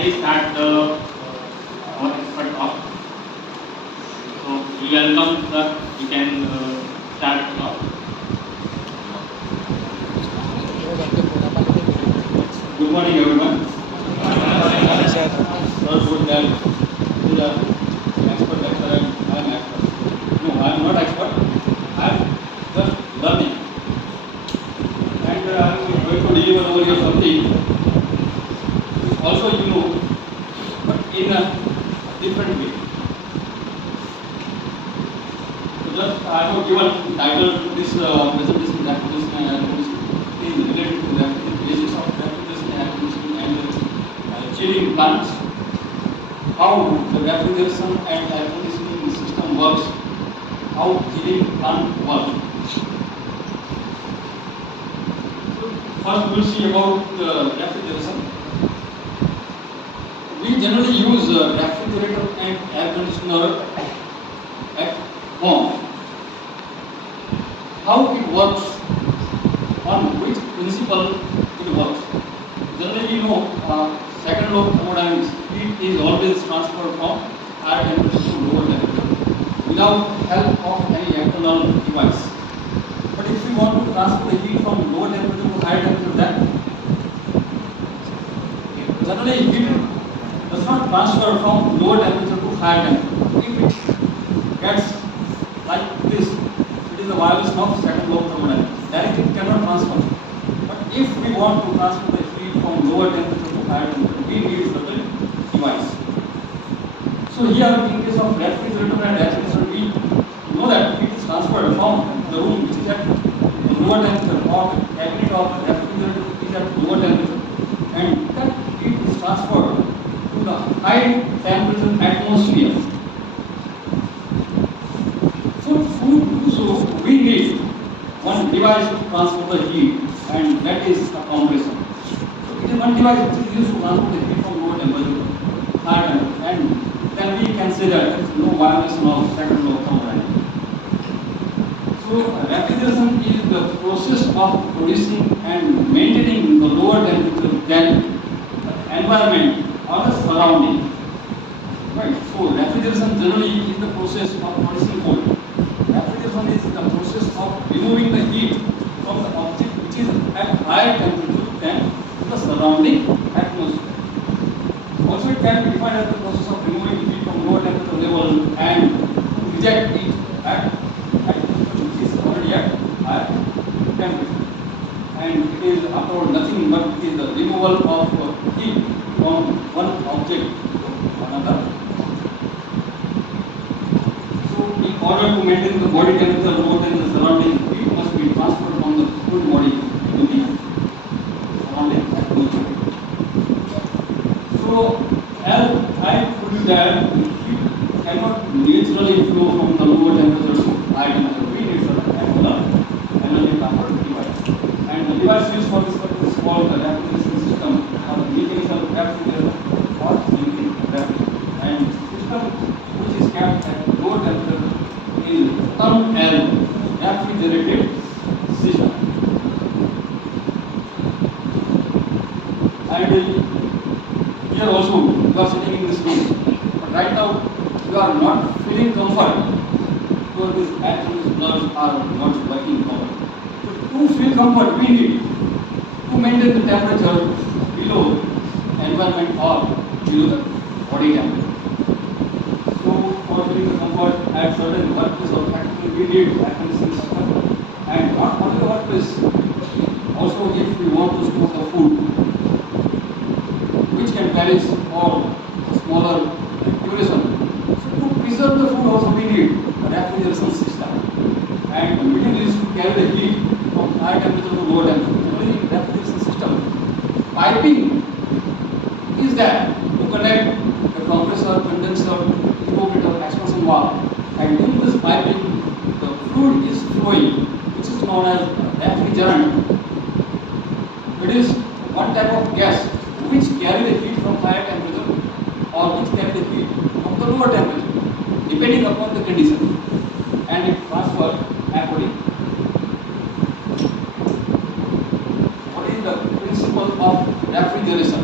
shall we start our expert talk? So we welcome sir. You can start the talk. Good morning, everyone. Sir, good that is a expert lecturer and I am expert. No, I am not expert. I am just learning. And I am going to deliver over here something which also you know, but in a different way. So just I have given title to this presentation, refrigeration and air conditioning is related to the basics of refrigeration and air conditioning and chilling plants. How the refrigeration and air conditioning system works, how chilling plant works. So first we will see about refrigeration. We generally use refrigerator and air conditioner at home. How it works, on which principle it works. Generally you know, second law of thermodynamics, heat is always transferred from higher temperature to lower temperature without help of any external device. But if we want to transfer the heat from lower temperature to higher temperature, then generally heat does not transfer from lower temperature to higher temperature. If it gets like this, it is a violation of second law of thermodynamics. Directly it cannot transfer. But if we want to transfer the heat from lower temperature to higher temperature, we need certain device. So here in case of refrigerator and air conditioner, we know that heat is transferred from the room which is at the lower temperature, or the cabinet of the refrigerator is at lower temperature, and that heat is transferred to the high temperature atmosphere. So to do so, we need one device to transfer the heat, and that is the compressor. So it is one device which is used to transfer the heat from lower temperature to higher temperature, and then we can say that there is no violation of second law of thermodynamics. So refrigeration is the process of producing and maintaining the lower temperature than the environment or the surrounding. Right. So refrigeration generally is the process of producing cold. Refrigeration is the process of removing the heat from the object which is at higher temperature than the surrounding atmosphere. Also, it can be defined as the process of removing heat from lower temperature level and reject it at temperature which is already at higher temperature. And it is after all nothing but it is the removal of heat from one object to another. So, in order to maintain the body temperature lower than the surrounding, heat must be transferred from the cool body to the surrounding atmosphere. So, as I told you that heat cannot naturally flow from the lower temperature to higher temperature. We need certain external energy transfer device. And the device used for this purpose is called the refrigeration system, or the mechanical refrigerator, or chemical refrigerator. And system which is kept at lower temperature is unheld refrigerated system. And here also you are sitting in this room, but right now you are not feeling comfort because these actual nerves are not working properly. So to feel comfort, we need to maintain the temperature below environment or below the body temperature. So for feeling the comfort at certain workplace or factory, we need air conditioning system. And not only the workplace, also if we want to store the food, which can vary for a smaller duration. So to preserve the food also we need a refrigeration system. And the medium is to carry the heat from high temperature to lower temperature. Generally refrigeration system piping is there to connect the compressor, condenser, evaporator, expansion valve. And in this piping the fluid is flowing, which is known as refrigerant. It is one type of gas which carry the heat from higher temperature or which carry the heat from the lower temperature, depending upon the condition, and it transfers according. What is the principle of refrigeration?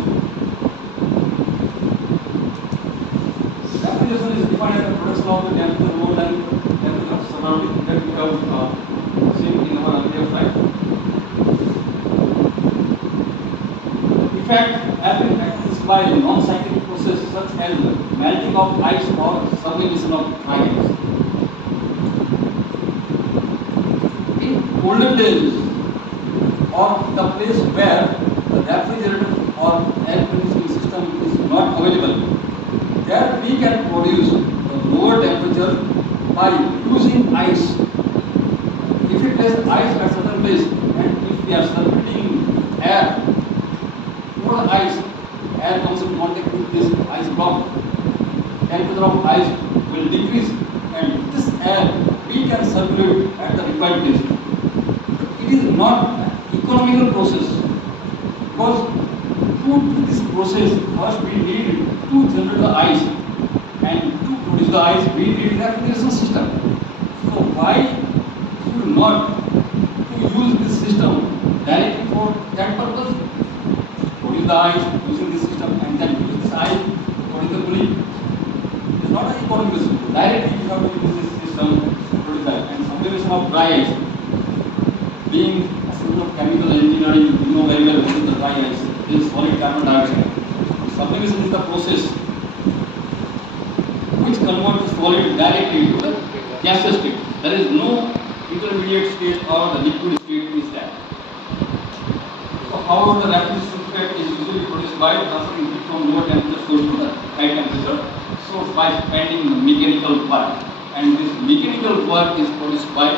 effect have been accomplished by non-cyclic process such as melting of ice or sublimation of dry ice. In olden days, or the place where the refrigerator or air conditioning system is not available, there we can produce the lower temperature by using ice. If we place ice at certain place and if we are circulating air over the ice, air comes in contact with this ice block, temperature of ice will decrease and this air we can circulate at the required place. It is not an economical process because to do this process first we need to generate the ice and to produce the ice we need a refrigeration system. So why should not to use this system directly for that purpose? Produce the ice using this system and then use this ice to produce the cooling. It is not an economical system. Directly you have to use this system to produce that. And sublimation of dry ice, being a student of chemical engineering, you know very well what is the dry ice. It is solid carbon dioxide. Sublimation is the process which converts the solid directly to the gaseous state. There is no intermediate state or the liquid state is there. So how the refrigeration effect is usually produced by transferring heat from lower temperature source to the high temperature source by spending mechanical work, and this mechanical work is produced by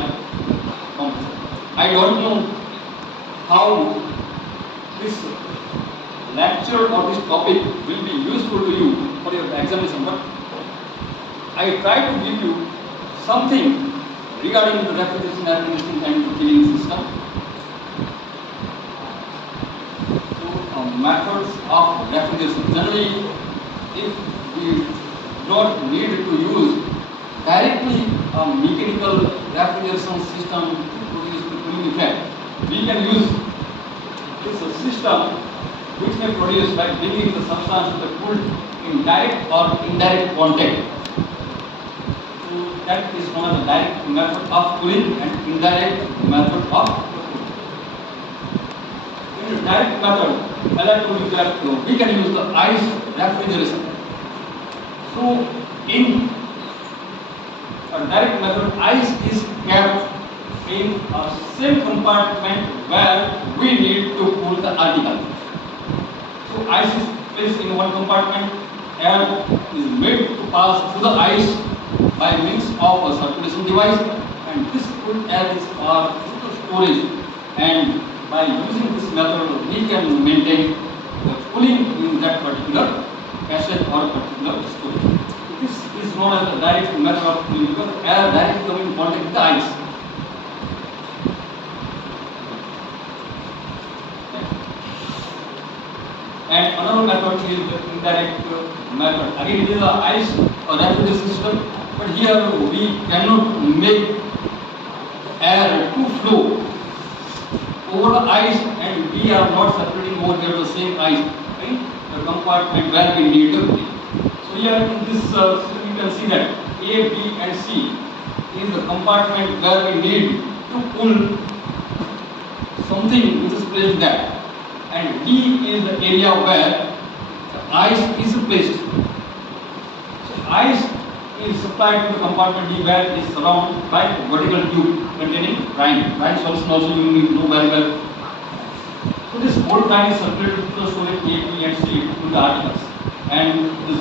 compressor. I don't know how this lecture or this topic will be useful to you for your examination, but I try to give you something regarding the refrigeration, air conditioning and cooling system. So, methods of refrigeration. Generally, if we don't need to use directly a mechanical refrigeration system to produce the cooling effect, we can use this system which may produce by bringing the substance to the cooled in direct or indirect contact. So that is one of the direct method of cooling and indirect method of cooling. In the direct method, I told you that we can use the ice refrigeration. So in a direct method, ice is kept in a same compartment where we need to cool the article. So ice is placed in one compartment, air is made to pass through the ice by means of a circulation device, and this cooled air is passed through the storage, and by using this method we can maintain the cooling in that particular passage or particular storage. This is known as the direct method of cooling because air directly comes in contact with the ice. And another method is the indirect method. Again, it is an ice or refrigeration system, but here we cannot make air to flow over the ice, and we are not separating over here the same ice, right? The compartment where we need to cooling. So here in this system you can see that A, B and C is the compartment where we need to cool something which is placed there, and D is the area where the ice is placed. So ice is supplied to the compartment D where it is surrounded by a vertical tube containing brine. Brine solution also you need to know very well. So this whole brine is circulated to the storage A, B and C to the articles, and this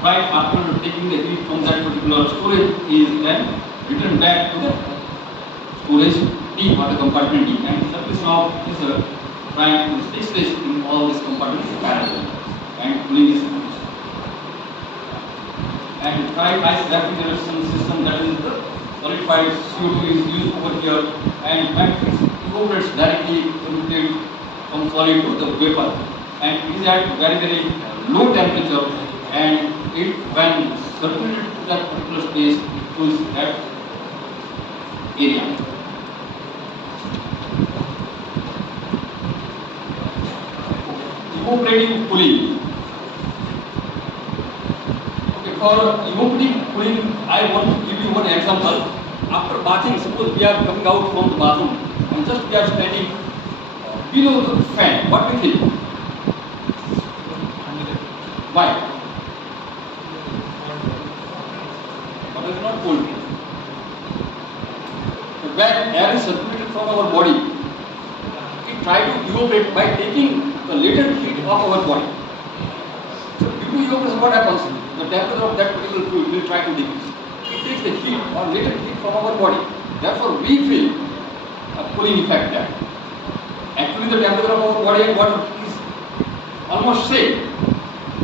brine after taking the heat from that particular storage is then returned back to the storage D or the compartment D, and circulation of this brine takes place in all these compartments parallel, and cooling is produced. And dry ice refrigeration system, that is the solidified CO2 is used over here, and when it evaporates directly evaporated from solid to the vapor, and it is at very low temperature, and it when circulated to that particular space it cools that area. Evaporative cooling. Okay, for evaporative cooling, I want to give you one example. After bathing, suppose we are coming out from the bathroom and just we are standing below the fan. What we feel? Why? But it is not cold. When air is circulated from our body, it tries to evaporate by taking the latent heat of our body. So due to evaporation, what happens? The temperature of that particular fluid will try to decrease. It takes the heat or latent heat from our body. Therefore, we feel a cooling effect there. Actually, the temperature of our body and water is almost same,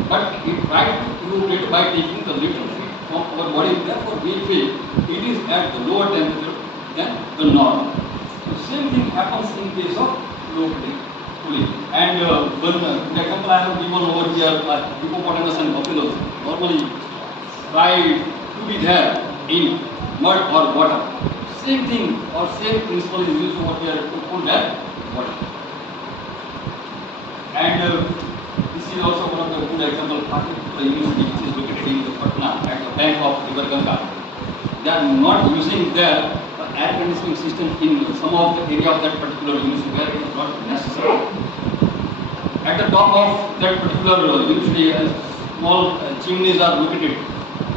but it tries to evaporate by taking the latent heat from our body. Therefore, we feel it is at the lower temperature than the norm. So same thing happens in case of low cooling. And the example I have given over here, hippopotamus and buffaloes normally try to be there in mud or water. Same thing or same principle is used over here to cool their water. And this is also one of the good examples. The university which is located in Patna at the bank of River Ganga. They are not using their air conditioning system in some of the area of that particular university where it is not necessary. At the top of that particular university, small chimneys are located.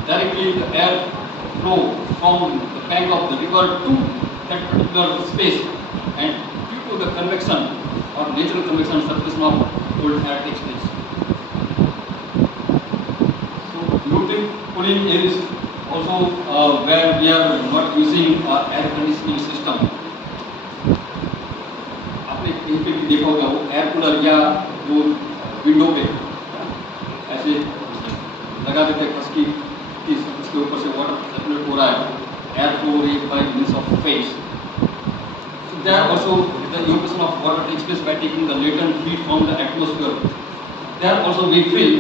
Directly the air flow from the bank of the river to that particular space, and due to the convection or natural convection, circulation of cold air takes place. So Bluetooth cooling is also where we are not using air conditioning system. आपने कहीं पे भी देखा होगा वो air cooler या जो window पे ऐसे लगा देते हैं कसकी कि उसके ऊपर से वाटर सर्कुलेट हो रहा है, air flow rate by means of phase. So there also the evaporation of water takes place by taking the latent heat from the atmosphere. There also we feel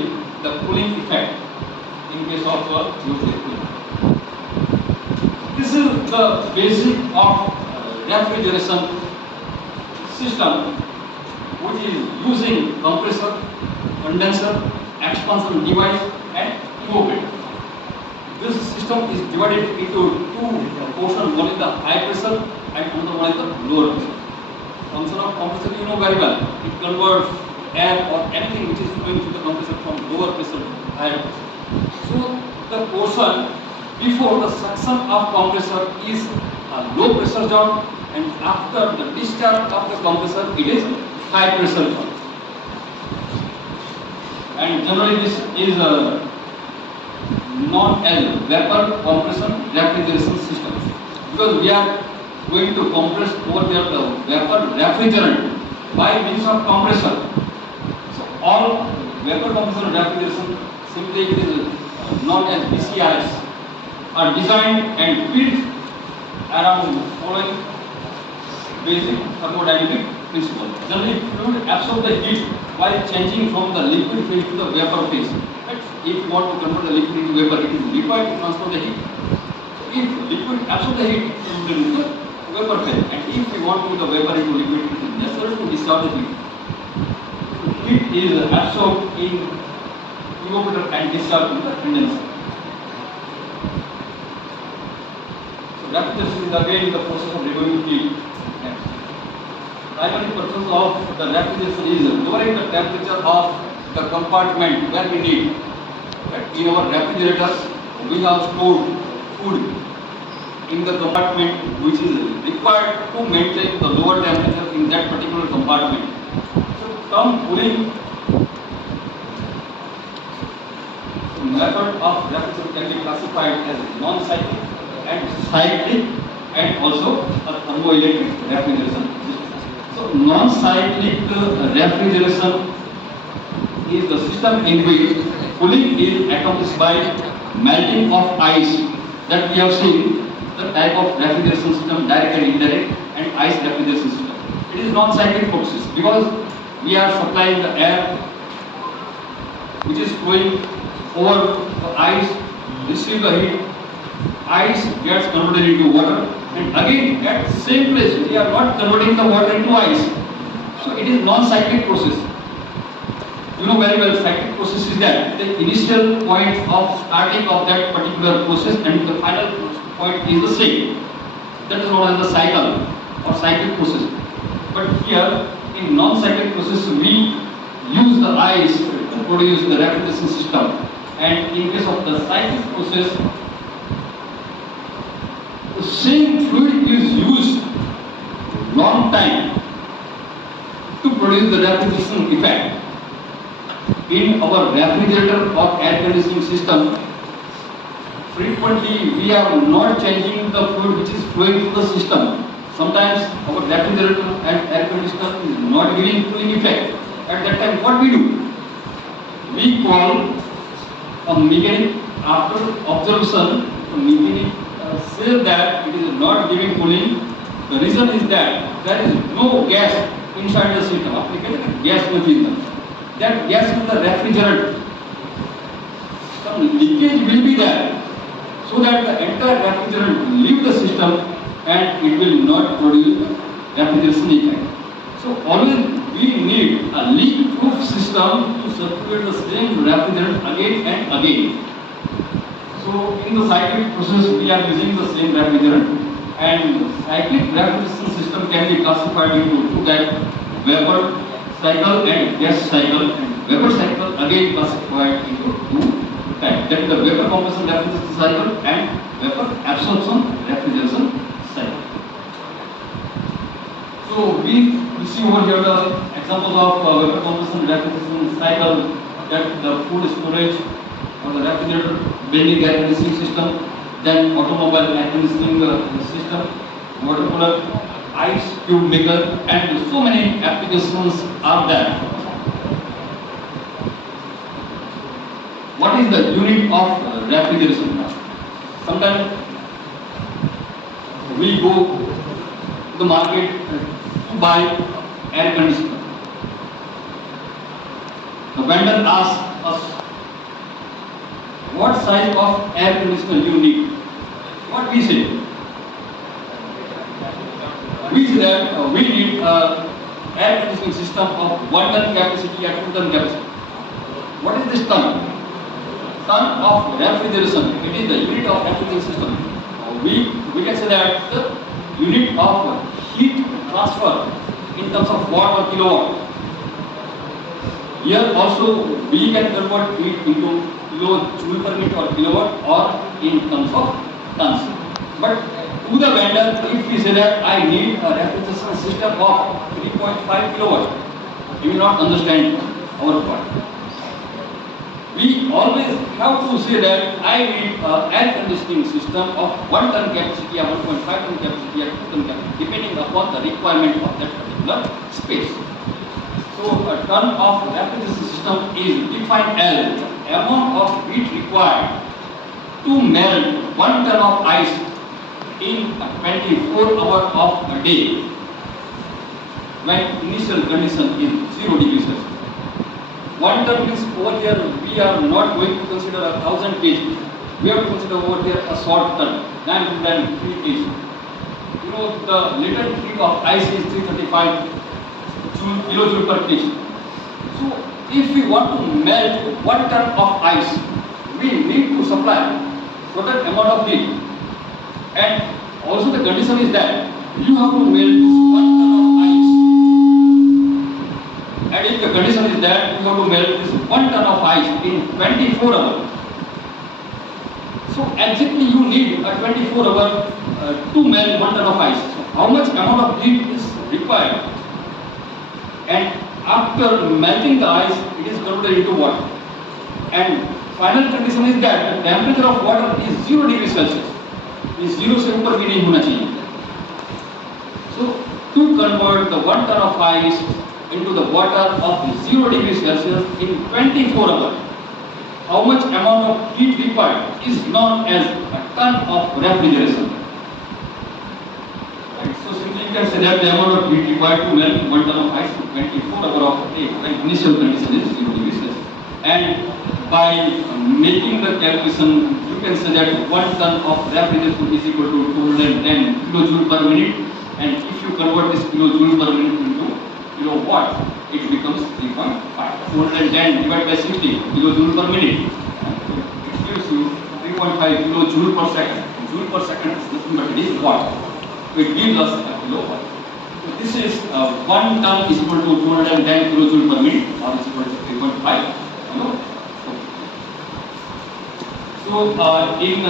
the cooling effect in case of Bluetooth cooling. This is the basic of refrigeration system, which is using compressor, condenser, expansion device and evaporator. This system is divided into two portions. One is the high pressure and another one is the lower pressure. Function of compressor you know very well. It converts air or anything which is flowing through the compressor from lower pressure to higher pressure. So the portion before the suction of compressor is a low pressure zone, and after the discharge of the compressor it is high pressure zone. And generally this is known as vapor compression refrigeration system, because we are going to compress over there the vapor refrigerant by means of compressor. So all vapor compression refrigeration, simply it is known as VCRs, are designed and built around following basic thermodynamic principles. Generally, fluid absorbs the heat while changing from the liquid phase to the vapor phase. But if you want to convert the liquid into vapor, it is required to transfer the heat. So if liquid absorbs the heat, it will into the vapor phase. And if we want to put the vapor into liquid, it is necessary to discharge the heat. So heat is absorbed in evaporator and discharged into the condenser. Refrigeration is again the process of removing heat. Primary purpose of the refrigeration is lowering the temperature of the compartment where we need. In our refrigerators, we have stored food in the compartment which is required to maintain the lower temperature in that particular compartment. So term cooling method of refrigeration can be classified as non-cyclic and cyclic and also a thermoelectric refrigeration. So non-cyclic refrigeration is the system in which cooling is accomplished by melting of ice, that we have seen the type of refrigeration system, direct and indirect, and ice refrigeration system. It is non-cyclic process because we are supplying the air which is flowing over the ice, receive the heat, ice gets converted into water, and again at the same place we are not converting the water into ice. So it is non-cyclic process. You know very well, cyclic process is that the initial point of starting of that particular process and the final point is the same. That is known as the cycle or cyclic process. But here in non-cyclic process we use the ice to produce the refrigeration system. And in case of the cyclic process, the same fluid is used long time to produce the refrigeration effect. In our refrigerator or air conditioning system, frequently we are not changing the fluid which is flowing through the system. Sometimes our refrigerator and air conditioner is not giving cooling effect. At that time, what we do? We call a mechanic. After observation, the mechanic says that it is not giving cooling. The reason is that there is no gas inside the system. Gas machine. That gas is the refrigerant. Some leakage will be there, so that the entire refrigerant will leave the system and it will not produce refrigeration effect. So always we need a leak-proof system to circulate the same refrigerant again and again. So in the cyclic process we are using the same refrigerant, and cyclic refrigeration system can be classified into two types: vapor cycle and gas cycle. And vapor cycle again classified into two types, that is the vapor compression refrigeration cycle and vapor absorption refrigeration cycle. So we see over here the examples of vapor compression refrigeration cycle, that the food storage or the refrigerator building air conditioning system, then automobile air conditioning system, water cooler, ice cube maker, and so many applications are there. What is the unit of refrigeration? Sometimes we go to the market to buy air conditioner. The vendor asks us, what size of air conditioner you need? What we say? We say that we need air conditioning system of 1 ton capacity or 2 ton capacity. What is this ton? Ton of refrigeration. It is the unit of refrigeration system. We can say that the unit of heat transfer in terms of watt or kilowatt. Here also we can convert it into kilojoule per minute or kilowatt, or in terms of tons. But to the vendor, if we say that I need a refrigeration system of 3.5 kilowatt, he will not understand our point. We always have to say that I need an air conditioning system of 1 ton capacity or 1.5 ton capacity or 2 ton capacity, depending upon the requirement of that particular space. So a ton of refrigeration system is defined as amount of heat required to melt 1 ton of ice in 24 hours of a day, when initial condition is 0 degrees Celsius. 1 ton means over here we are not going to consider 1000 kg. We have to consider over here a short ton, 903 kg. You know, the latent heat of ice is 335 kilojoule per kg. So if we want to melt 1 ton of ice, we need to supply certain amount of heat. And also the condition is that you have to melt this 1 ton of ice. And if the condition is that you have to melt this 1 ton of ice in 24 hours. So exactly you need a 24 hours to melt 1 ton of ice. So how much amount of heat is required? And after melting the ice, it is converted into water. And final condition is that the temperature of water is 0 degrees Celsius. Is 0 से ऊपर भी नहीं होना चाहिए. So to convert the 1 ton of ice into the water of 0 degrees Celsius in 24 hours, how much amount of heat required is known as a ton of refrigeration. Right. So simply you can say that the amount of heat required to melt 1 ton of ice in 24 hours of a day, when initial condition is 0 degrees Celsius. And by making the calculation, you can say that 1 ton of refrigeration is equal to 210 kilojoule per minute, and if you convert this kilojoule per minute into kilowatt, it becomes 3.5. 210 divided by 60 kilojoule per minute. It gives you 3.5 kilojoule per second. Joule per second is nothing but it is watt. So it gives us a kilowatt. So this is 1 ton is equal to 210 kilojoule per minute, or is equal to 3.5 know. So, in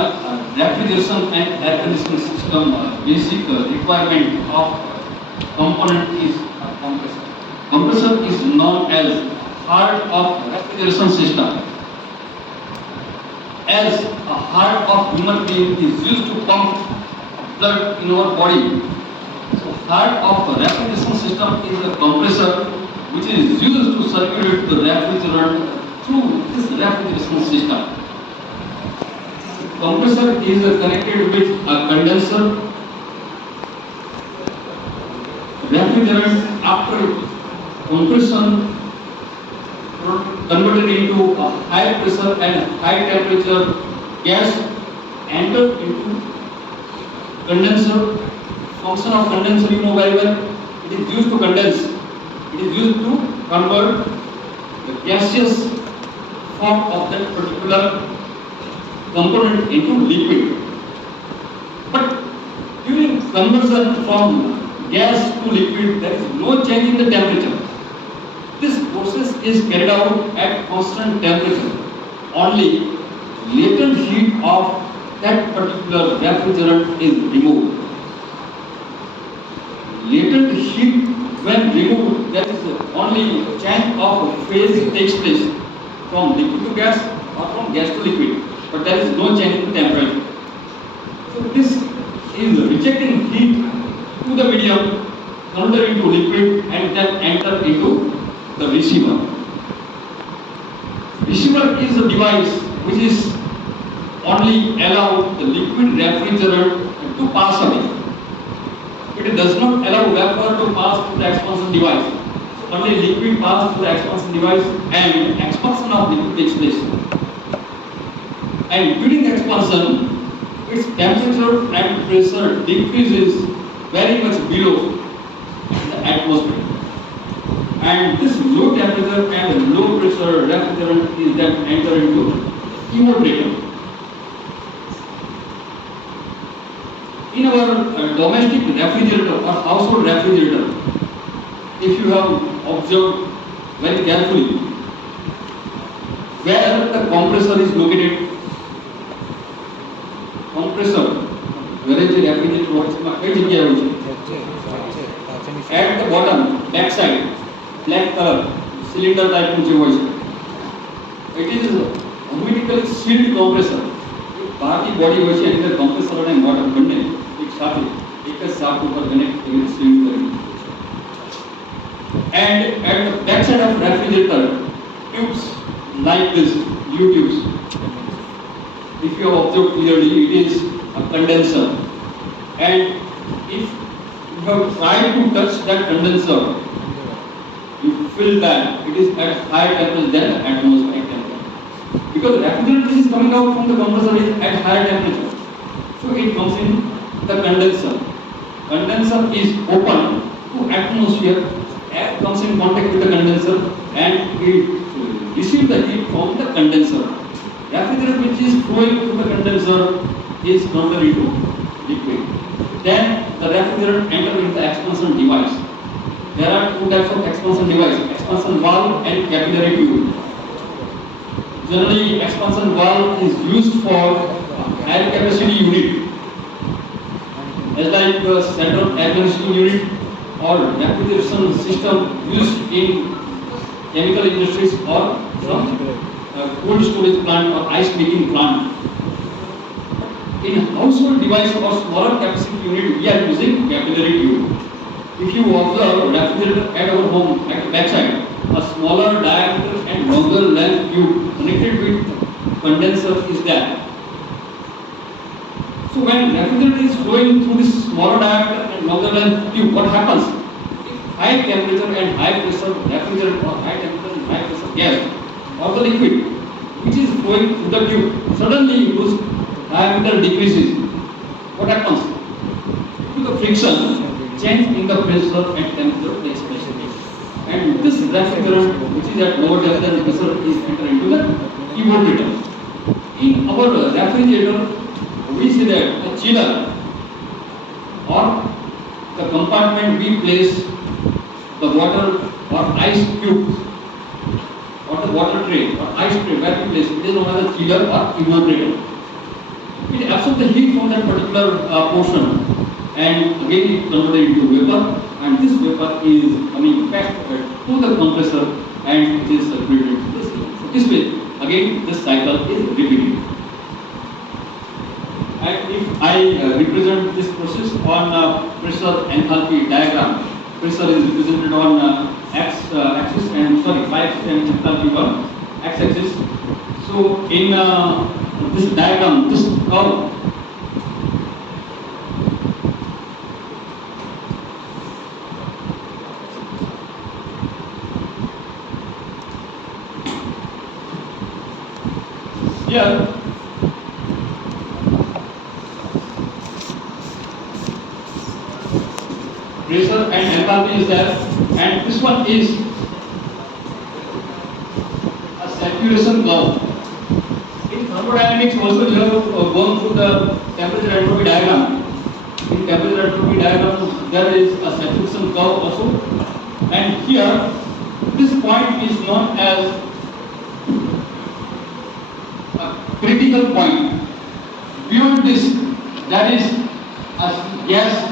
refrigeration and air conditioning system, basic requirement of component is compressor. Compressor is known as heart of refrigeration system. As a heart of human being is used to pump blood in our body, so heart of a refrigeration system is a compressor which is used to circulate the refrigerant through this refrigeration system. Compressor is connected with a condenser. Refrigerant after compression converted into a high pressure and high temperature gas entered into condenser. Function of condenser you know very well. It is used to condense. It is used to convert the gaseous form of that particular component into liquid. But during conversion from gas to liquid, there is no change in the temperature. This process is carried out at constant temperature. Only latent heat of that particular refrigerant is removed. Latent heat when removed, there is only change of phase takes place from liquid to gas or from gas to liquid, but there is no change in temperature. So this is rejecting heat to the medium, converted into liquid and then enter into the receiver. Receiver is a device which is only allow the liquid refrigerant to pass away. It does not allow vapor to pass through the expansion device. So only liquid passes through the expansion device and expansion of liquid takes place. And during expansion, its temperature and pressure decreases very much below the atmosphere. And this low temperature and low pressure refrigerant is then enter into evaporator. In our domestic refrigerator or household refrigerator, if you have observed very carefully where the compressor is located, compressor, where is the refrigerator? At the bottom, back side, black color, cylinder type voice. It is a hermetically sealed compressor. बाकी body હોય છે એની અંદર compressor અને motor બંને એક સાથે એક જ શાફ્ટ ઉપર કનેક્ટ કરીને સ્વિંગ કરી. And at the back side of refrigerator, tubes like this, U tubes. If you have observed clearly, it is a condenser. And if you have tried to touch that condenser, you feel that it is at higher temperature than the atmospheric temperature. Because refrigerant is coming out from the compressor is at higher temperature. So it comes in the condenser. Condenser is open to atmosphere. Air comes in contact with the condenser and it receives the heat from the condenser. Refrigerant which is flowing through the condenser is converted into liquid. Then the refrigerant enters into the expansion device. There are two types of expansion device: expansion valve and capillary tube. Generally, expansion valve is used for air capacity unit, as like central air conditioning unit or refrigeration system used in chemical industries or some cold storage plant or ice making plant. In household device or smaller capacity unit, we are using capillary tube. If you observe refrigerator at our home at the backside, a smaller diameter and longer length tube connected with condenser is there. So when refrigerant is flowing through this smaller diameter and longer length tube, what happens? If high temperature and high pressure refrigerant or high temperature and high pressure gas or the liquid which is flowing through the tube, suddenly whose diameter decreases, what happens? Due to the friction, change in the pressure and temperature takes place. And this refrigerant which is at lower temperature and pressure is entered into the evaporator. In our refrigerator, we see that the chiller or the compartment we place the water or ice cubes or the the water tray or ice tray where we place it is known as a chiller or evaporator. It absorbs the heat from that particular portion and again it converted into vapor, and this vapor is coming back to the compressor and it is circulated this way. So this way again this cycle is repeated. And if I represent this process on pressure enthalpy diagram, pressure is represented on x-axis and y-axis and enthalpy on x-axis. So in this diagram, this curve, here pressure and enthalpy is there, and this one is a saturation curve. In thermodynamics also you have gone through the temperature entropy diagram. In temperature entropy diagram there is a saturation curve also, and here this point is known as a critical point. Beyond this that is a gas,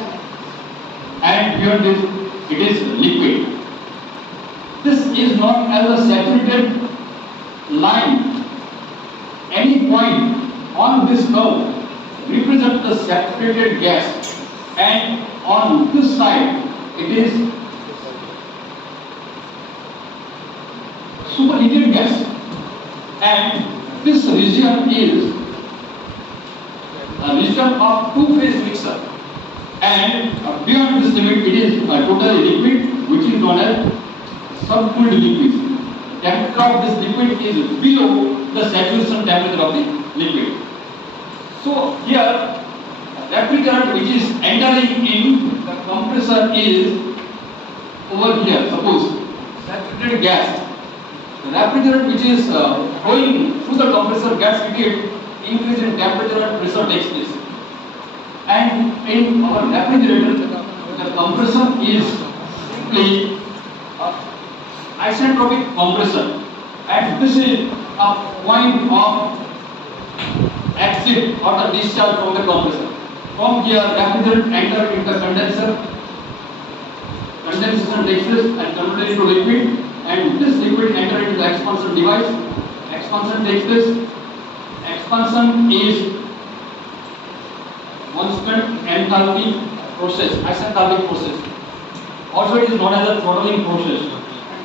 and beyond this it is liquid. This is known as a saturated line. Any point on this curve represents the saturated gas, and on this side it is superheated gas, and this region is a region of two-phase mixture, and beyond this limit it is totally liquid, which is known as subcooled liquid. Temperature of this liquid is below the saturation temperature of the liquid. So here refrigerant which is entering in the compressor is over here. Suppose saturated gas, the refrigerant which is flowing through the compressor gets heated, increase in temperature and pressure takes place. And in our refrigerator, the compression is simply isentropic compression, and this is a point of exit or the discharge from the compressor. From here, refrigerant enter into the condenser, condensation takes place and converted into liquid, and this liquid enter into the expansion device. Expansion takes place. Expansion is constant enthalpy process, isenthalpic process. Also, it is known as a throttling process.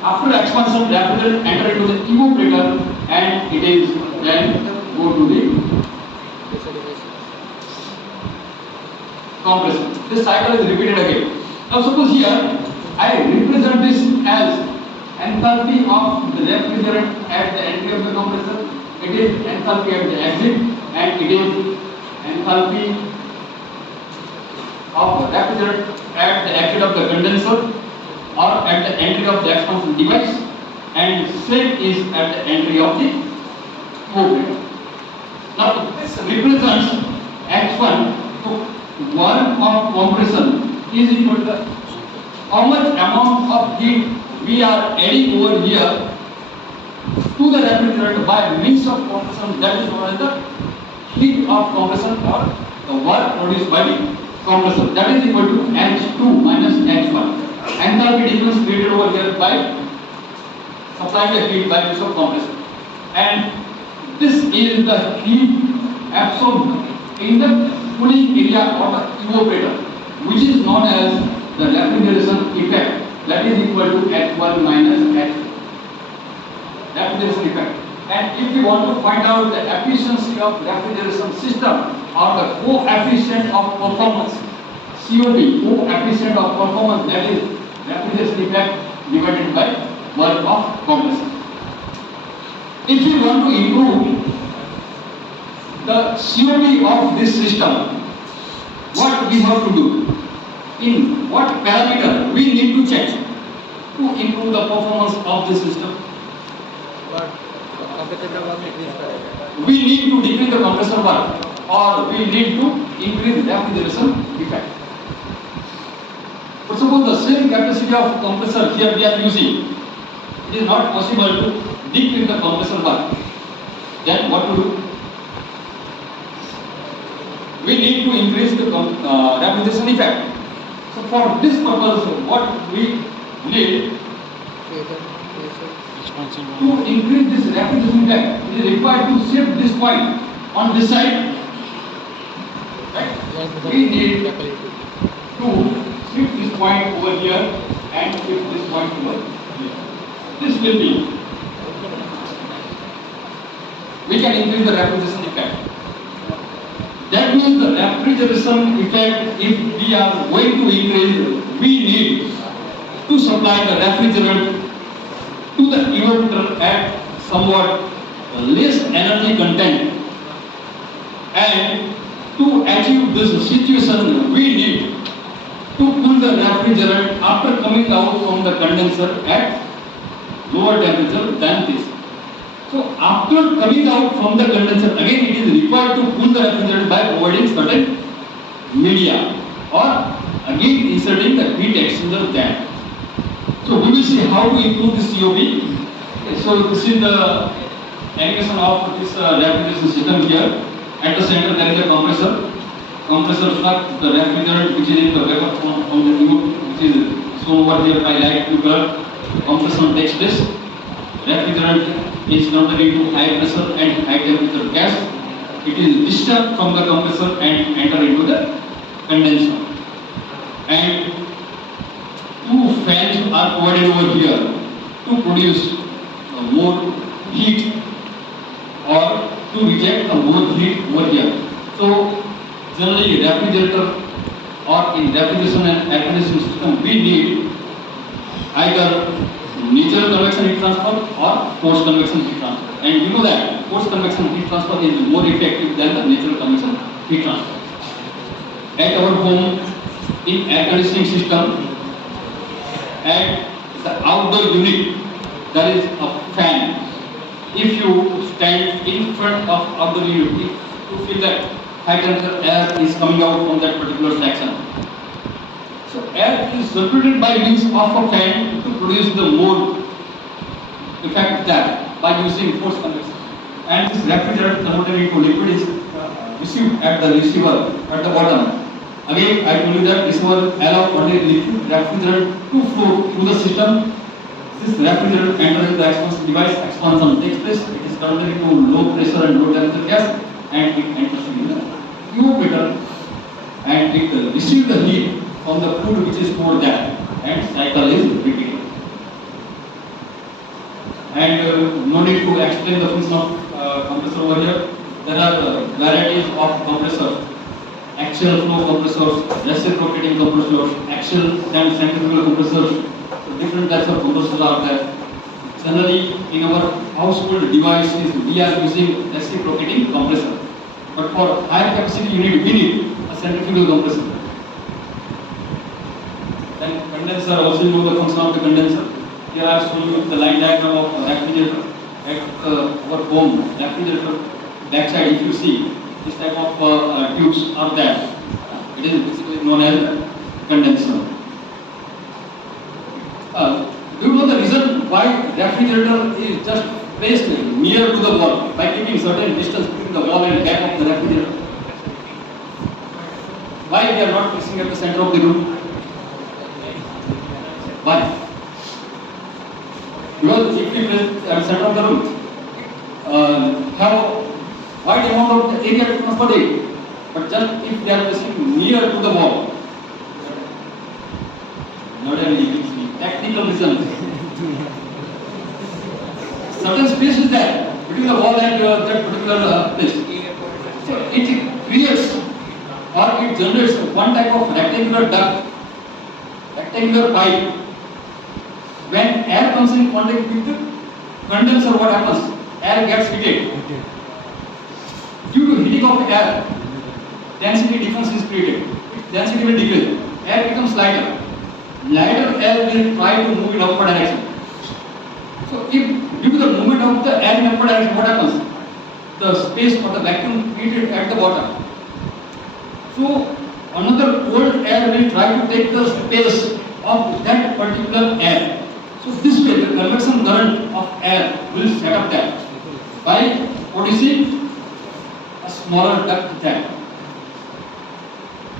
After expansion, refrigerant enter into the evaporator, and it is then go to the compressor. This cycle is repeated again. Now, suppose here I represent this as enthalpy of the refrigerant at the entry of the compressor. It is enthalpy at the exit, and it is enthalpy of the refrigerant at the exit of the condenser or at the entry of the expansion device, and same is at the entry of the evaporator. Now this represents X1. So volume of compression is equal to how much amount of heat we are adding over here to the refrigerant by means of compression, that is known as the heat of compression or the work produced by the compressor. That is equal to H2 minus H1. Enthalpy difference created over here by supplying the heat by means of compressor. And this is the heat absorbed in the cooling area or the evaporator, which is known as the refrigeration effect. That is equal to H1 minus H2. Refrigeration effect. And if we want to find out the efficiency of refrigeration system or the coefficient of performance, COP, coefficient of performance, that is refrigeration effect divided by work of compressor. If we want to improve the COP of this system, what we have to do? In what parameter we need to check to improve the performance of the system? We need to decrease the compressor work, or we need to increase refrigeration effect. But suppose the same capacity of compressor here we are using, it is not possible to decrease the compressor work, then what to do? We need to increase the refrigeration effect. So for this purpose, what we need to increase this refrigeration effect, it is required to shift this point on this side. Right? We need to shift this point over here and shift this point over here. This will be, we can increase the refrigeration effect. That means the refrigeration effect, if we are going to increase, we need to supply the refrigerant to the evaporator at somewhat less energy content. And to achieve this situation, we need to cool the refrigerant after coming out from the condenser at lower temperature than this. So after coming out from the condenser, again it is required to cool the refrigerant by providing certain media or again inserting the heat exchanger there. So we will see how to improve this COP. Okay, so this is the animation of this refrigeration system here. At the center there is a compressor. Compressor sucks the refrigerant which is in the vapor form from the tube, which is shown over here by light blue color. Compressor takes this. Refrigerant is converted into high pressure and high temperature gas. It is discharged from the compressor and enter into the condenser. And two fans are provided over here to produce more heat or to reject more heat over here. So generally refrigerator or in refrigeration and air conditioning system we need either natural convection heat transfer or forced convection heat transfer. And you know that forced convection heat transfer is more effective than the natural convection heat transfer. At our home, in air conditioning system, at the outdoor unit, there is a fan. If you stand in front of outdoor unit, you feel that high temperature air is coming out from that particular section. So air is circulated by means of a fan to produce the more effect that by using forced convection. And this refrigerant converted into liquid is received at the receiver at the bottom. Again, I told you that receiver allows only liquid refrigerant to flow through the system. This refrigerant enters the expansion device, expansion takes place, it is converted into low pressure and low temperature gas and it enters in the evaporator and it receives the heat from the food which is stored there and cycle is repeated. And no need to explain the function of compressor over here. There are varieties of compressors. Axial flow compressors, reciprocating compressors, axial and centrifugal compressors. So different types of compressors are there. Generally, in our household devices, we are using reciprocating compressor. But for higher capacity unit, we need a centrifugal compressor. Then condenser, also you know the function of the condenser. Here I have shown you the line diagram of refrigerator. At our home, refrigerator backside, if you see, this type of tubes are there. It is basically known as condenser. Do you know the reason why refrigerator is just placed near to the wall by keeping certain distance between the wall and back of the refrigerator? Why we are not placing at the center of the room? Why? Because if we place at the center of the room, have wide amount of the area to transfer it, but just if they are placing near to the wall, not any technical reason. Certain space is there between the wall and that particular place. So it creates or it generates one type of rectangular duct, rectangular pipe. When air comes in contact with the condenser, what happens? Air gets heated. Due to heating of air, density difference is created. Density will decrease. Air becomes lighter. Lighter air will try to move in upward direction. So, if due to the movement of the air in upward direction, what happens? The space or the vacuum created at the bottom. So, another cold air will try to take the space of that particular air. So this way the convection current of air will set up that by producing a smaller duct tap.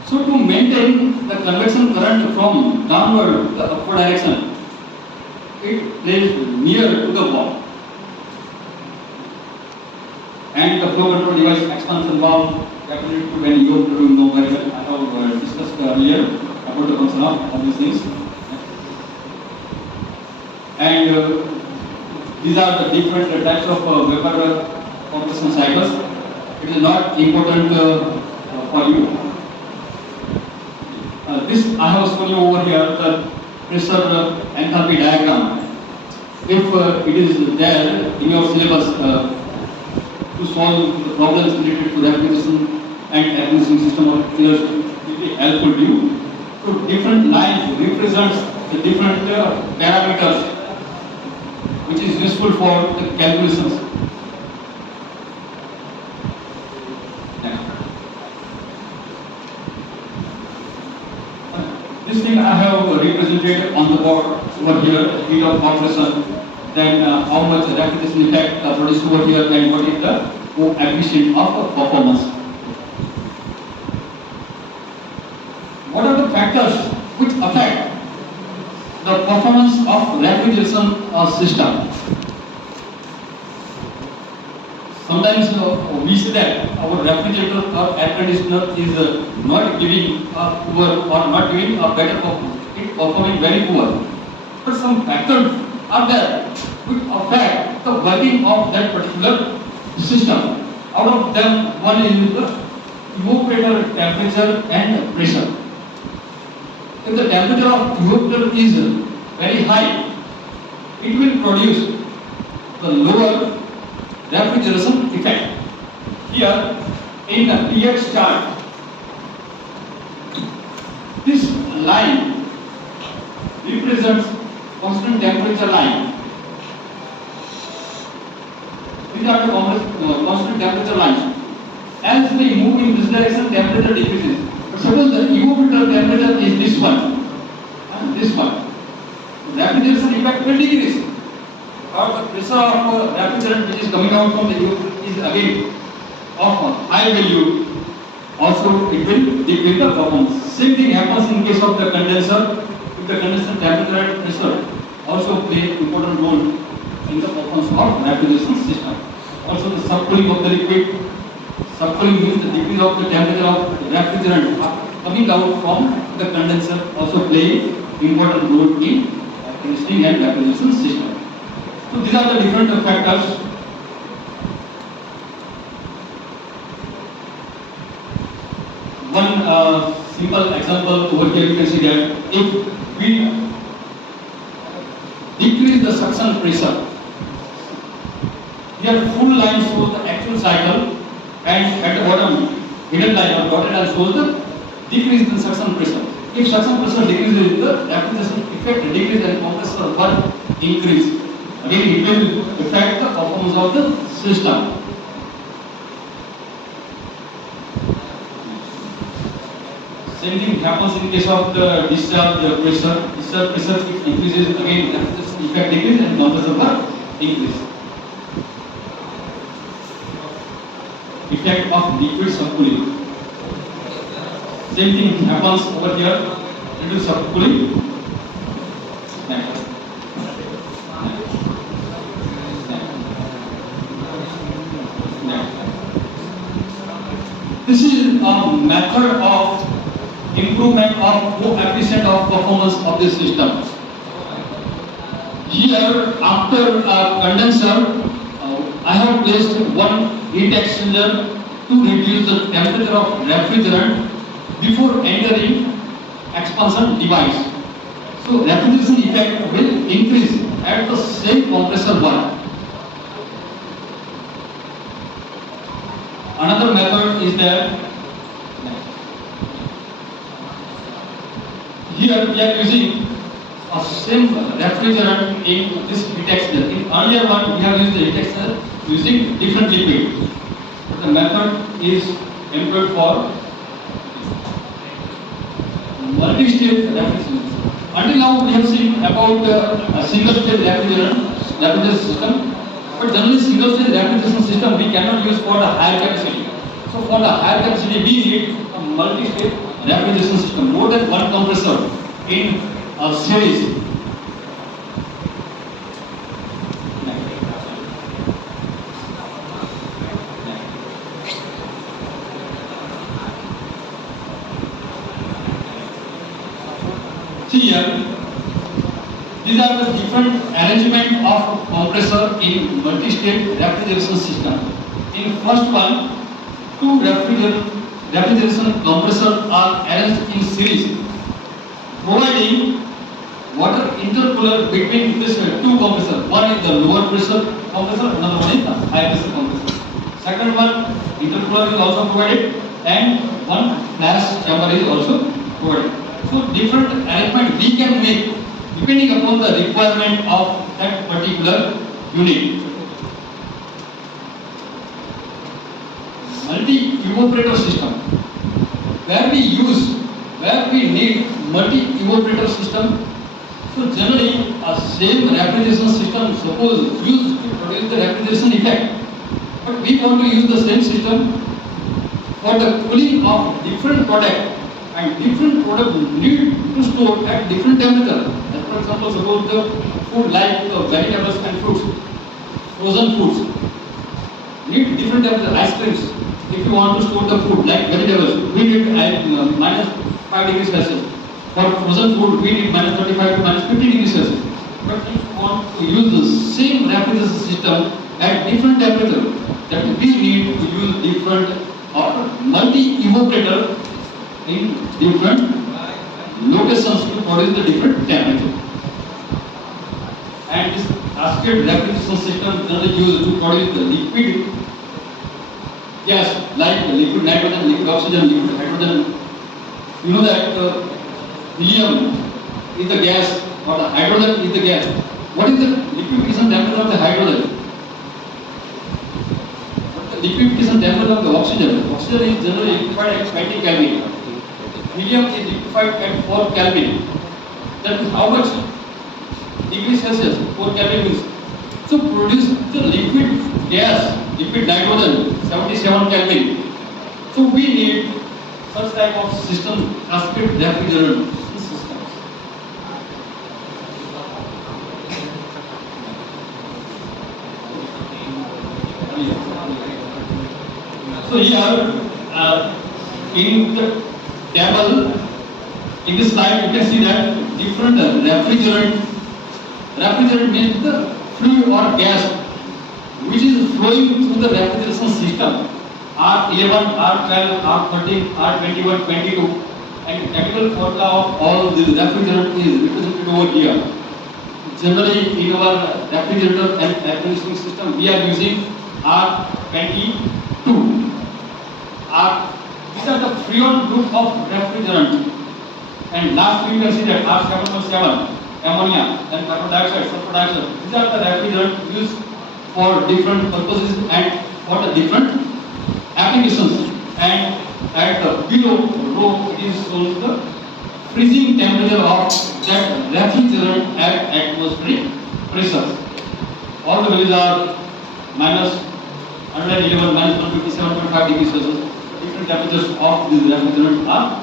So to maintain the convection current from downward to the upward direction, it placed near to the wall. And the flow control device expansion valve capability to when you know very well. I have discussed earlier about the function of these things. And these are the different types of vapor compression cycles. It is not important for you. This I have shown you over here, the pressure enthalpy diagram. If it is there in your syllabus to solve the problems related to refrigeration and air conditioning system or chillers, it will be helpful to you. So different lines represents the different parameters which is useful for the calculations. This thing I have represented on the board over here, heat of compression, then how much refrigeration effect produced over here, and what is the coefficient of performance. What are the factors which affect the performance of refrigeration system? Sometimes we say that our refrigerator or air conditioner is not giving a poor or not giving a better performance. It is performing very poor. But some factors are there which affect the working of that particular system. Out of them, one is the evaporator temperature and pressure. If the temperature of evaporator is very high, it will produce the lower refrigeration effect. Here in the pH chart, this line represents constant temperature line. These are the constant temperature lines. As we move in this direction, temperature decreases. But suppose the evaporator temperature is this one and this one, refrigeration effect will decrease. Or the pressure of refrigerant which is coming out from the evaporator is again of high value. Also, it will decrease the performance. Same thing happens in case of the condenser. If the condenser temperature and pressure also play important role in the performance of refrigeration system. Also, the subcooling of the liquid. Subcooling means the decrease of the temperature of the refrigerant coming out from the condenser also play important role in conditioning and refrigeration system. So these are the different factors. One simple example over here you can see that if we decrease the suction pressure, here full line shows the actual cycle and at the bottom hidden line or dotted line shows the decrease in suction pressure. If suction pressure decreases, the refrigeration effect decreases and compressor work increase. Again, it will affect the performance of the system. Same thing happens in case of the discharge pressure. Discharge pressure increases, again refrigeration effect decreases and compressor work increase. Effect of liquid subcooling. Same thing happens over here due to subcooling. This is a method of improvement of coefficient of performance of the system. Here, after a condenser, I have placed one heat exchanger to reduce the temperature of refrigerant before entering expansion device. So refrigeration effect will increase at the same compressor work. Another method is that here we are using a same refrigerant in this heat exchanger. In earlier one we have used the heat exchanger using different liquid. But the method is employed for multi-stage refrigeration. Until now we have seen about a single stage refrigeration system, but generally single stage refrigeration system we cannot use for the higher capacity. So for the higher capacity we need a multi-stage refrigeration system, more than one compressor in a series. See here, these are the different arrangement of compressor in multi-stage refrigeration system. In first one, two refrigeration compressors are arranged in series, providing water intercooler between this two compressors. One is the lower pressure compressor, another one is the high pressure compressor. Second one, intercooler is also provided, and one flash chamber is also provided. So different arrangement we can make depending upon the requirement of that particular unit. Multi-evaporator system, where we need multi-evaporator system. So generally a same refrigeration system suppose used to produce the refrigeration effect, but we want to use the same system for the cooling of different product, and different product need to store at different temperature. For example, suppose the food like vegetables and fruits, frozen foods need different temperature. Ice creams, if you want to store the food like vegetables, we need minus 5 degrees Celsius. For frozen food, we need minus 35 to minus 50 degrees Celsius. But if you want to use the same refrigeration system at different temperature, that we need to use different or multi-evaporator in different locations to produce the different temperature. And this cascade refrigeration system generally used to produce the liquid gas like liquid nitrogen, liquid oxygen, liquid hydrogen. You know that helium is the gas or the hydrogen is the gas. What is the liquefaction temperature of the hydrogen? What is the liquefaction temperature of the oxygen? Oxygen is generally liquefied at 20 Kelvin. Helium is liquefied at 4 Kelvin. That is how much degrees Celsius 4 Kelvin means. So produce the liquid gas, liquid nitrogen 77 Kelvin. So we need such type of system, cascade refrigerant systems. So here in the table, in this slide you can see that different refrigerant means the fluid or gas which is flowing through the refrigeration system. R11, R12, R13, R21, 22, and chemical formula of all these refrigerant is represented over here. Generally in our refrigerator and air conditioning system we are using R22. These are the freon group of refrigerant. And last you can see that R717, ammonia and carbon dioxide, sulfur dioxide. These are the refrigerant used for different purposes and for the different applications. And at the below row it is shown the freezing temperature of that refrigerant at atmospheric pressure. All the values are minus 111, minus 157.5 degrees Celsius. Different temperatures of these refrigerants are.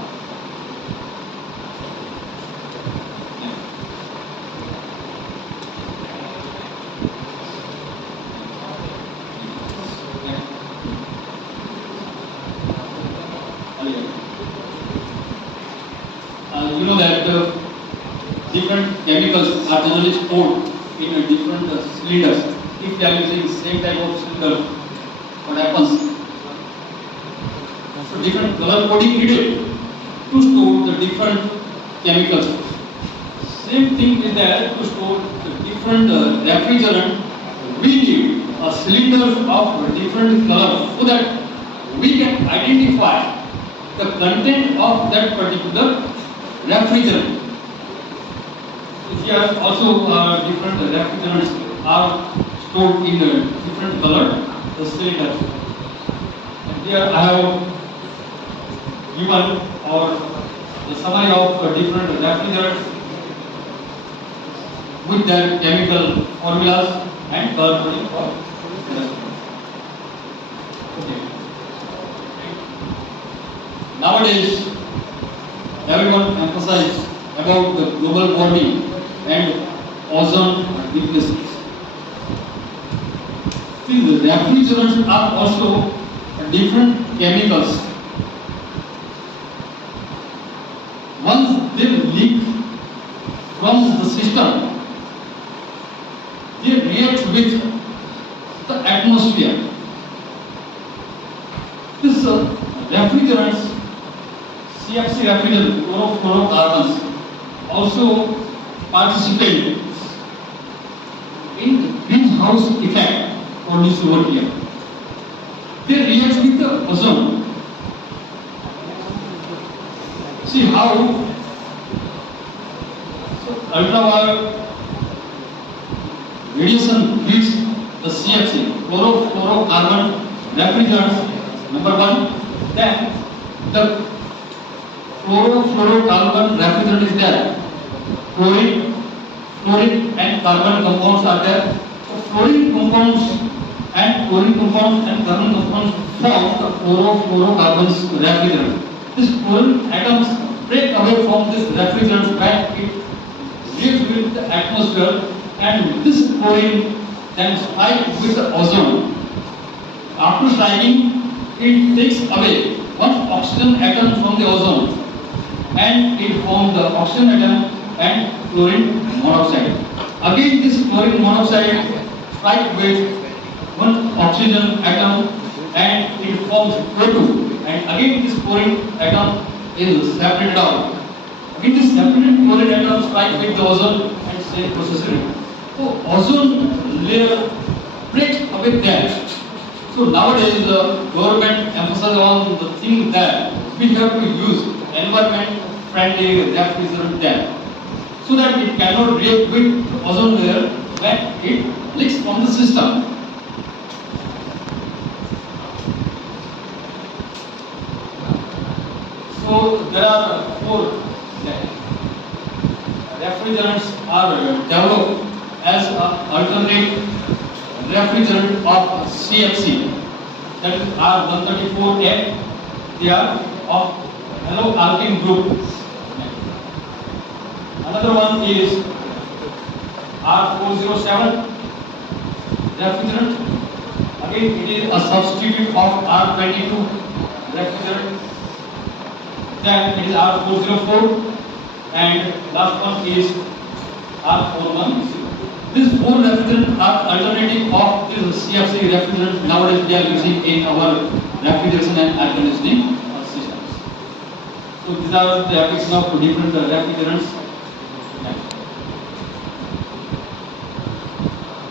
You know that different chemicals are generally stored in different cylinders. If they are using same type of cylinder, what happens? So different color coding needed to store the different chemicals. Same thing is there to store the different refrigerant. We need a cylinders of different colors so that we can identify the content of that particular refrigerant. Here also different refrigerants are stored in different color cylinders. And here I have given or the summary of different refrigerants with their chemical formulas and corresponding for okay. Nowadays, everyone emphasizes about the global warming and ozone depletion. See, the refrigerants are also different chemicals. Once they leak from the system, they react with the atmosphere. This refrigerants, CFC refrigerant, chlorofluorocarbons, also participate in the greenhouse effect produced over here. They react with the ozone. See how ultraviolet radiation hits the CFC, chlorofluorocarbon refrigerants, number one. Then the chlorofluorocarbon refrigerant is there. Fluorine and carbon compounds are there. So fluorine compounds and carbon compounds form the chlorofluorocarbons refrigerant. These fluorine atoms break away from this refrigerant when it reacts with the atmosphere, and this fluorine then strikes with the ozone. After striking, it takes away one oxygen atom from the ozone and it forms the oxygen atom and chlorine monoxide. Again, this chlorine monoxide strikes with one oxygen atom and it forms O2. And again, this chlorine atom is separated out. Again, this separated chlorine atom strikes with the ozone and same process repeats. So, ozone layer breaks away that. So nowadays the government emphasizes on the thing that we have to use environment friendly refrigerant there, so that it cannot react with ozone layer when it leaks from the system. So there are four refrigerants are developed as an alternate refrigerant of CFC, that is R134A. They are of yellow alkene group. Another one is R407 refrigerant. Again, it is a substitute of R22 refrigerant. Then it is R404, and last one is R41. These four refrigerants are alternative of this CFC refrigerant nowadays we are using in our refrigeration and air conditioning systems. So these are the applications of different refrigerants.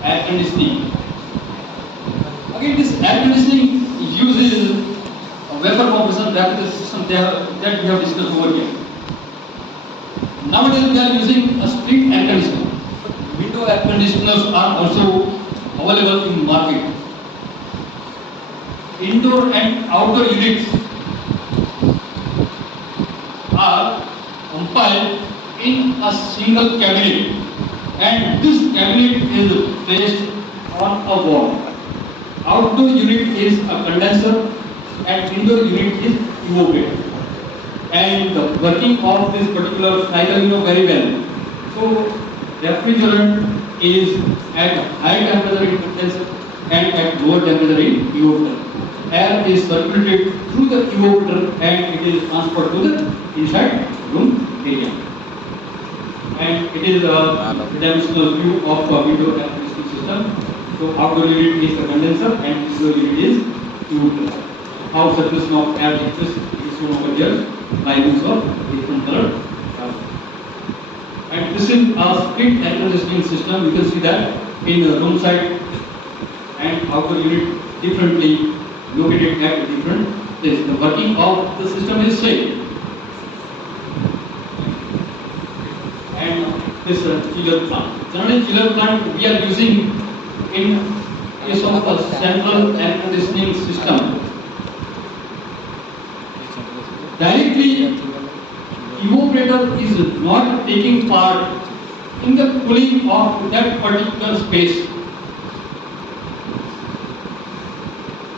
Air conditioning. Again, this air conditioning uses a vapor compression refrigeration system that we have discussed over here. Nowadays we are using a split air conditioner. Window air conditioners are also available in market. Indoor and outdoor units are compiled in a single cabinet, and this cabinet is placed on a wall. Outdoor unit is a condenser and indoor unit is evaporator. And the working of this particular cycle you know very well. So refrigerant is at high temperature in condenser and at lower temperature in evaporator. Air is circulated through the evaporator and it is transferred to the inside room area. And it is a dimensional view of a window air conditioning system. So outdoor unit is a condenser and indoor unit is evaporator. How circulation of air is shown over here by use of different colored color. And this is a split air conditioning system. You can see that in the room side and outdoor unit differently located at different places. The working of the system is same. And this chiller plant. Generally, chiller plant we are using in case of a central air conditioning system. Directly, evaporator is not taking part in the cooling of that particular space.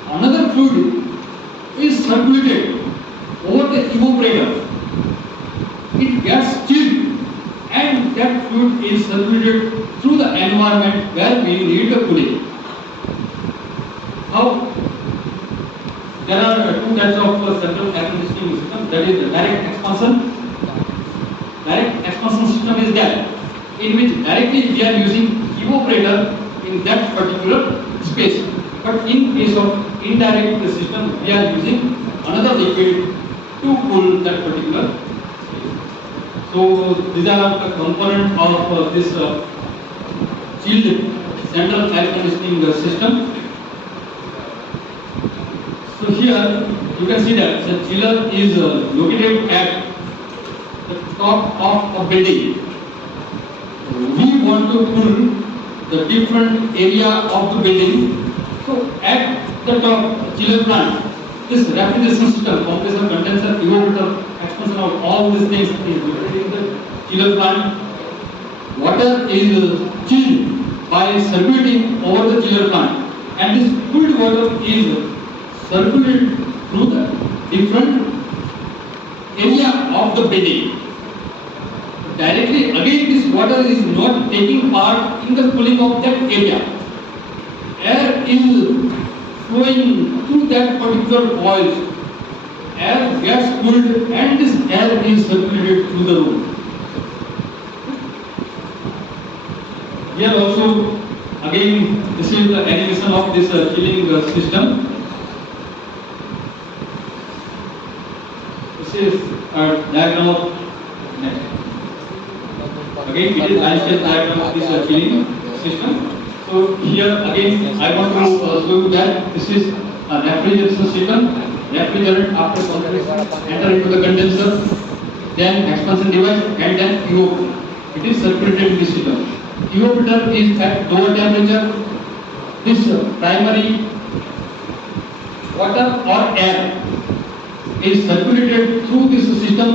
Another fluid is circulated over the evaporator. It gets chilled and that fluid is circulated through the environment where we need the cooling. Now, there are two types of central air conditioning system, that is the direct expansion. Direct expansion system is that in which directly we are using evaporator in that particular space. But in case of indirect system, we are using another liquid to cool that particular space. So these are the components of this chilled central air conditioning system. So here you can see that the chiller is located at the top of a building. We want to cool the different area of the building. So at the top chiller plant, this refrigeration system, compressor, condenser, evaporator, expansion of all these things is located in the chiller plant. Water is chilled by circulating over the chiller plant, and this cooled water is circulated through the different area of the building. Directly, again, this water is not taking part in the cooling of that area. Air is flowing through that particular coil. Air gets cooled and this air is circulated through the room. Here also, again, this is the animation of this chilling system. This is a diagram of again, it is line-step diagram of this chilling system. So here again, I want to show you that this is a refrigeration system. Refrigerant after compression enter into the condenser, then expansion device, and then evaporator. It is circulated in this system. Evaporator is at lower temperature. This primary water or air is circulated through this system.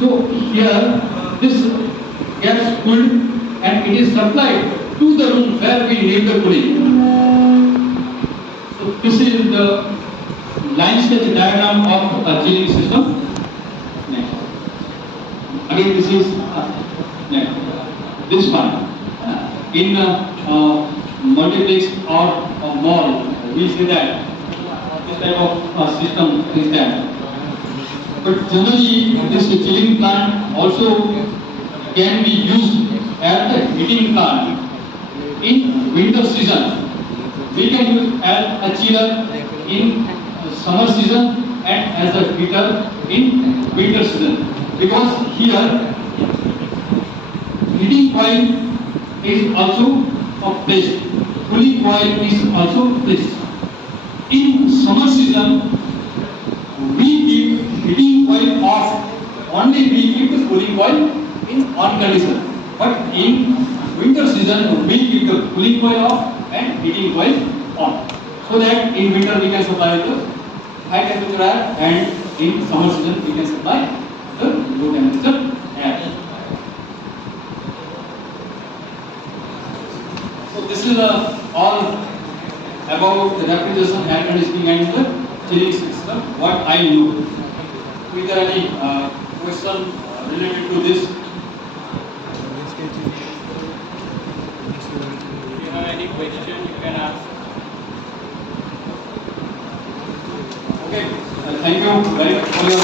So here this gets cooled and it is supplied to the room where we need the cooling. So this is the line stage diagram of a chilling system. Next. Again, this is this one. In multiplex or a mall, we see that this type of system is there. But generally, this chilling plant also can be used as a heating plant. In winter season, we can use as a chiller in summer season and as a heater in winter season. Because here, heating coil is also placed, cooling coil is also placed. In summer season, we keep heating coil off, only we keep the cooling coil in on condition. But in winter season, we keep the cooling coil off and heating coil on. So that in winter we can supply the high temperature air and in summer season we can supply the low temperature air. So this is all about the refrigeration, air conditioning and the chilling system, what I know. Is there any question related to this? If you have any question, you can ask. Okay, thank you very much for your